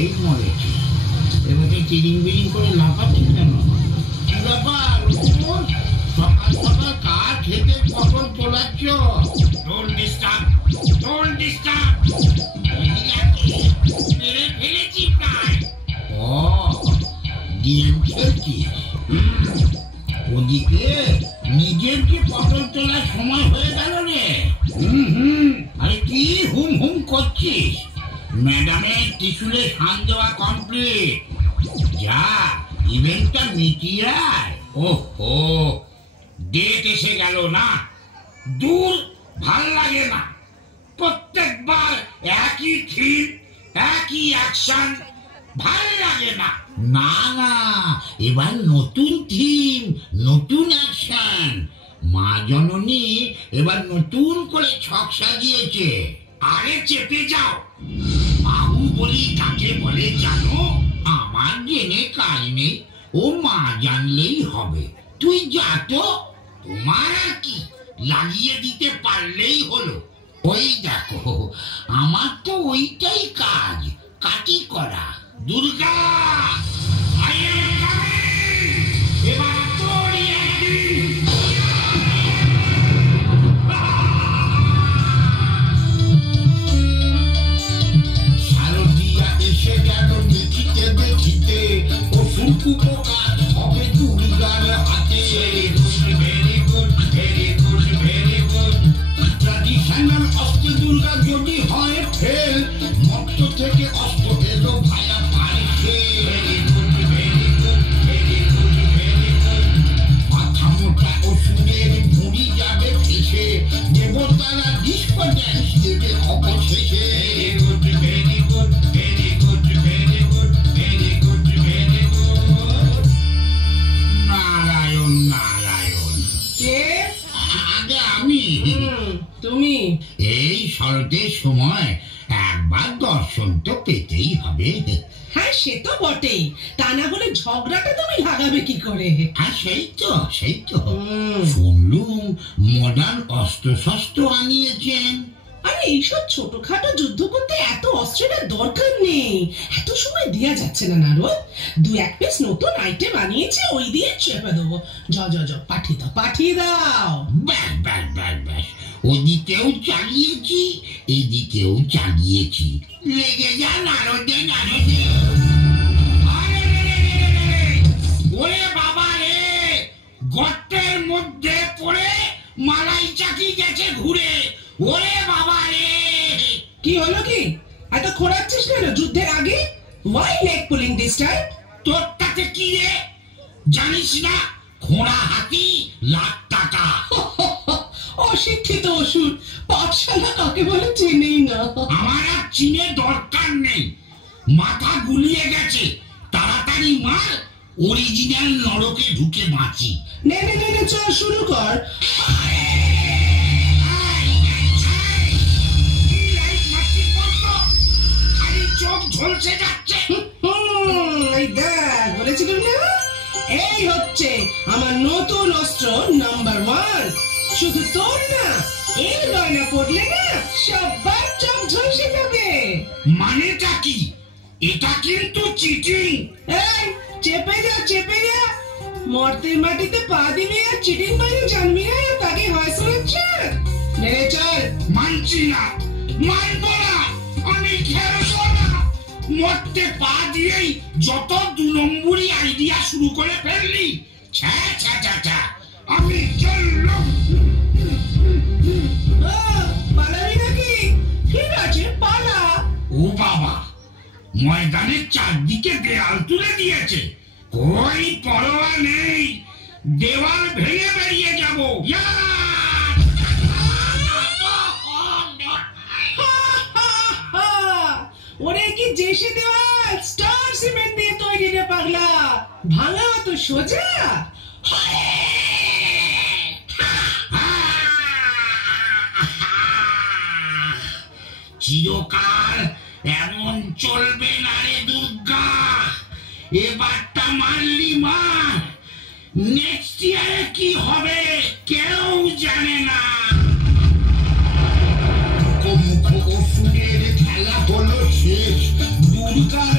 এই মরেছে, এবারে চিরিং বিরিং করে লাফাচ্ছি কেন? কি ব্যাপার? সকাল সকাল কার খেতে পটল তোলাচ্ছ? Don't disturb, don't disturb. মেরে ফেলেছি প্রায়। ও, গেম খেলছিস? ওদিকে নিজের কি পটল তোলার সময় হয়ে গেল রে? আরে কি হুম হুম করছিস? ম্যাডামের ত্রিশুলে সান দেওয়া কমপ্লিট। যা, ইভেন্টটা মিটিয়ে আয়। ওহো, ডেট এসে গেল না? দূর, ভাল লাগে না। প্রত্যেকবার একই থিম, একই অ্যাকশন, ভাল লাগে না। না না, এবার নতুন থিম, নতুন অ্যাকশন। মা জননী এবার নতুন করে ছক সাজিয়েছে। আরে চেপে যাও। বাহুবলী কাকে বলে জানো? আমার জেনে কাজ নেই, ও মা জানলেই হবে। তুই যা তো। তোমার আর কি, লাগিয়ে দিতে পারলেই হলো। ওই দেখো, আমার তো ওইটাই কাজ, কাটি করা। Durga, I am coming! এবার তোরই একদিন। শারদিয়া এসে গেল দেখিতে দেখিতে, ও ফুলকু পোকা হবে দুর্গার হাতে। Very good, very good, very good. Traditional অস্ত্র দুর্গা যদি হয় ফেল, মর্ত থেকে অস্ত্র এলো ভায়া পাল্টে। Very good, very good, very good, very good. মাথা মোটা ওষুধের মুড়ি যাবে ফেসে, দেবতারা ডিস্কো ড্যান্স দেবে অবশেষে। Very good, very good, very good, very good, very good, very good. Narayan Narayan. কে? আগে আমি। তুমি? এই শরতের সময় একবার দর্শন তো পেতেই হবে। হ্যাঁ, সে তো বটেই। তা না হলে ঝগড়াটা তুমি লাগাবে কি করে? আর সেই তো শুনলুম মডার্ন অস্ত্র শস্ত্র আনিয়েছেন। আরে এইসব ছোটখাটো যুদ্ধ করতে এত অস্ত্রের দরকার নেই। এত সময় দেয়া যাচ্ছে না নারদ। 2-1 পিস নতুন আইটেম আনিয়েছে, ওই দিয়ে চেপে দেবো। যাও পাঠিয়ে দাও। ব্যাস ব্যাস ব্যাস ব্যাস, ওদিকেও চালিয়েছি, এদিকেও চালিয়েছি। লেগে যা নারদে নারদে। ওরে বাবা রে, গর্তের মধ্যে পড়ে মালাই চাকি গেছে ঘুরে। ওরে বাবা রে। কি হলো কি? এত খোঁড়াচ্ছিস কেন যুদ্ধের আগে? Why neck pulling this time? তোর তাতে কি রে? জানিস না, খোঁড়া হাতি লাখ টাকা। অশিক্ষিত অসুর, পাঠশালা কাকে বলে চেনেই না। আমার আর চিনে দরকার নেই, মাথা গুলিয়ে গেছে। তাড়াতাড়ি মার, অরিজিনাল নরকে ঢুকে বাঁচি। নে চল শুরু কর। খালি চোখ ঝলসে যাচ্ছে। এই দেখ, বলেছিলাম না? এই হচ্ছে আমার নতুন অস্ত্র নাম্বার 1। শুধু তোর না, এই গয়না পড়লে না সবার চোখ ঝলসে যাবে। মানেটা কি? এটা কিন্তু চিটিং। এই চেপে যা। মর্তের মাটিতে পা দিবি আর চিটিং মানে জানবি না, তাকে হাস হচ্ছে। মেরে চল। মানছি না, মানব না, আমি খেলবো না। মরতে পা দিয়েই যত 2 নম্বরই আইডিয়া শুরু করে ফেললি। ছ্যা, আমি চললাম। পালাবি নাকি? ঠিক আছে, পালা। ও বাবা, ময়দানের চারদিকে দেয়াল তুলে দিয়েছে। কই পরোয়া নেই, দেওয়াল ভেঙে বেরিয়ে যাবো। ওরে কি জেসে দেওয়াল, স্টার সিমেন্ট দিয়ে তৈরি রে পাগলা। ভাঙা তো সোজা। চিরকাল এমন চলবে না রে দুর্গা। এবারটা মারলি মা, নেক্সট ইয়ারে কি হবে কেউ জানে না। মুখো ওষুধের খেলা হলো শেষ দুর্গা